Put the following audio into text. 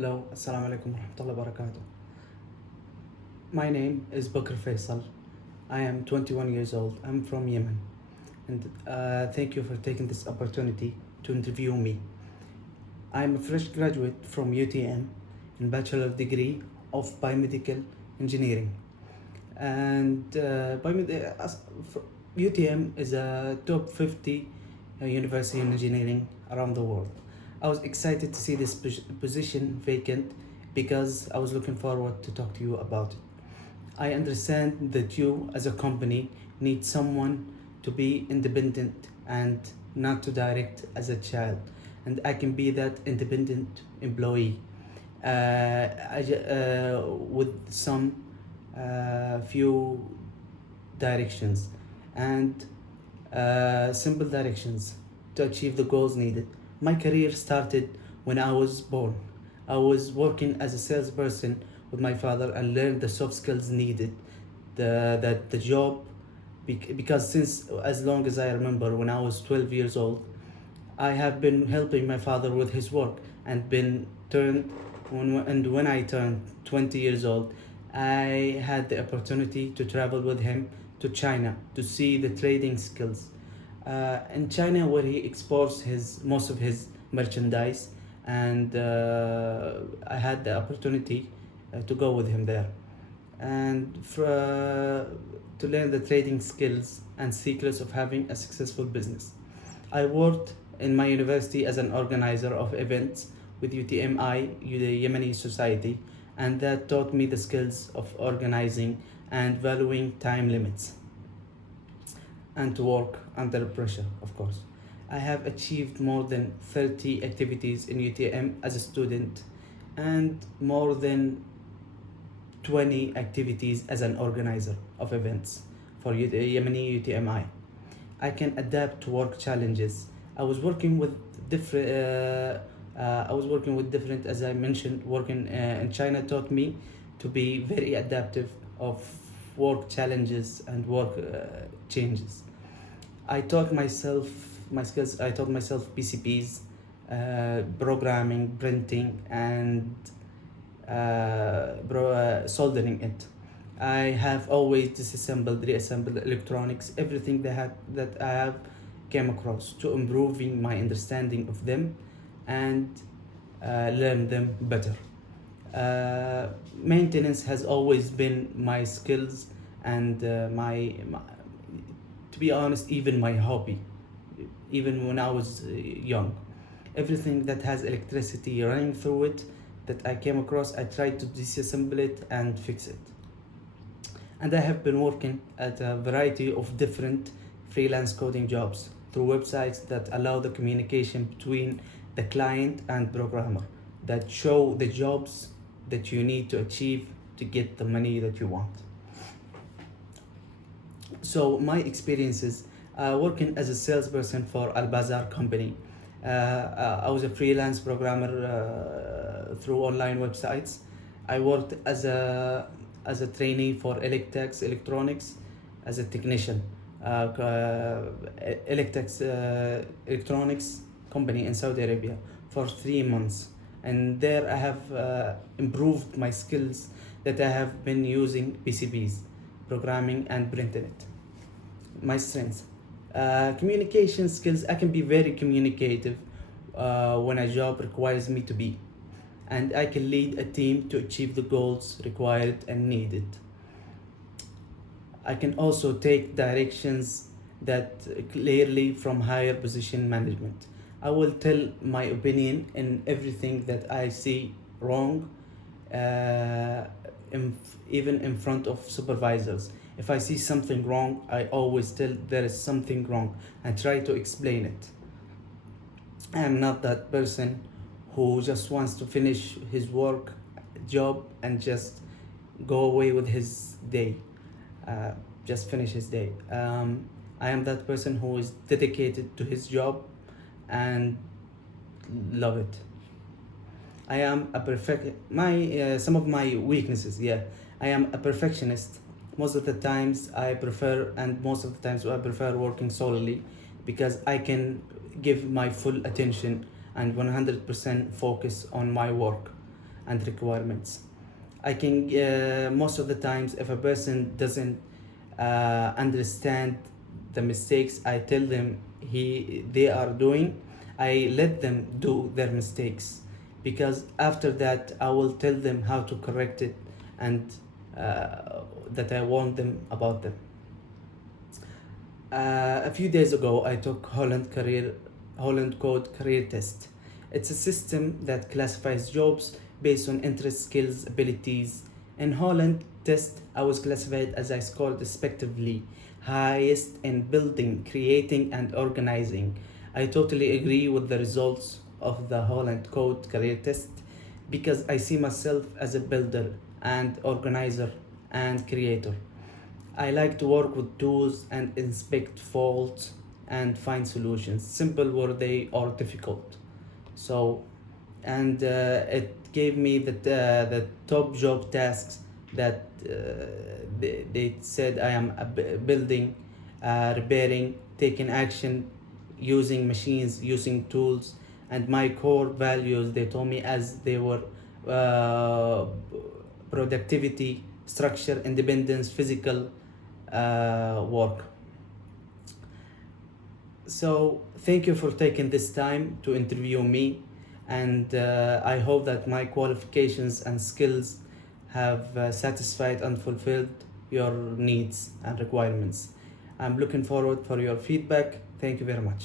Hello, Assalamu alaikum warahmatullahi wabarakatuh. My name is Faisal. I am 21 years old. I'm from Yemen. And thank you for taking this opportunity to interview me. I'm a fresh graduate from UTM in bachelor degree of biomedical engineering. And UTM is a top 50 university in engineering around the world. I was excited to see this position vacant because I was looking forward to talk to you about it. I understand that you, as a company, need someone to be independent and not to direct as a child, and I can be that independent employee with some few directions and simple directions to achieve the goals needed. My career started when I was born. I was working as a salesperson with my father and learned the soft skills needed. The job, because since as long as I remember, when I was 12 years old, I have been helping my father with his work and been turned when I turned 20 years old, I had the opportunity to travel with him to China to see the trading skills. In China, where he exports most of his merchandise, and I had the opportunity to go with him there, and to learn the trading skills and secrets of having a successful business. I worked in my university as an organizer of events with UTMI, the Yemeni Society, and that taught me the skills of organizing and valuing time limits and to work under pressure, of course. I have achieved more than 30 activities in UTM as a student and more than 20 activities as an organizer of events for Yemeni UTMI. I can adapt to work challenges. I was working with different, as I mentioned, working in China taught me to be very adaptive of work challenges and work changes. I taught myself my skills. I taught myself PCBs, programming, printing, and soldering it. I have always disassembled, reassembled electronics, everything that I have came across to improving my understanding of them and learn them better. Maintenance has always been my skills and to be honest, even my hobby, even when I was young. Everything that has electricity running through it that I came across, I tried to disassemble it and fix it. And I have been working at a variety of different freelance coding jobs through websites that allow the communication between the client and programmer, that show the jobs that you need to achieve to get the money that you want. So my experiences working as a salesperson for Al Bazaar company. I was a freelance programmer through online websites. I worked as a trainee for electronics as a technician. Electronics company in Saudi Arabia for 3 months, and there I have improved my skills that I have been using PCBs, programming and printing it. My strengths, communication skills. I can be very communicative when a job requires me to be, and I can lead a team to achieve the goals required and needed. I can also take directions that clearly from higher position management. I will tell my opinion in everything that I see wrong, even in front of supervisors. If I see something wrong, I always tell there is something wrong and try to explain it. I am not that person who just wants to finish his work job and just go away with his day, just finish his day. I am that person who is dedicated to his job and love it. I am a some of my weaknesses. Yeah, I am a perfectionist. Most of the times I prefer working solely because I can give my full attention and 100% focus on my work. and requirements. I can most of the times, if a person doesn't understand the mistakes I tell them they are doing, I let them do their mistakes, because after that I will tell them how to correct it, and that I warn them about them. A few days ago, I took Holland Code Career Test. It's a system that classifies jobs based on interest, skills, abilities. In Holland test, I was classified as I scored respectively highest in building, creating, and organizing. I totally agree with the results of the Holland Code Career Test, because I see myself as a builder and organizer and creator. I like to work with tools and inspect faults and find solutions, simple were they or difficult. So, and it gave me the top job tasks that they said I am building, repairing, taking action, using machines, using tools, and my core values they told me as they were uh, productivity, structure, independence, physical work. So thank you for taking this time to interview me, and I hope that my qualifications and skills have satisfied and fulfilled your needs and requirements. I'm looking forward for your feedback. Thank you very much.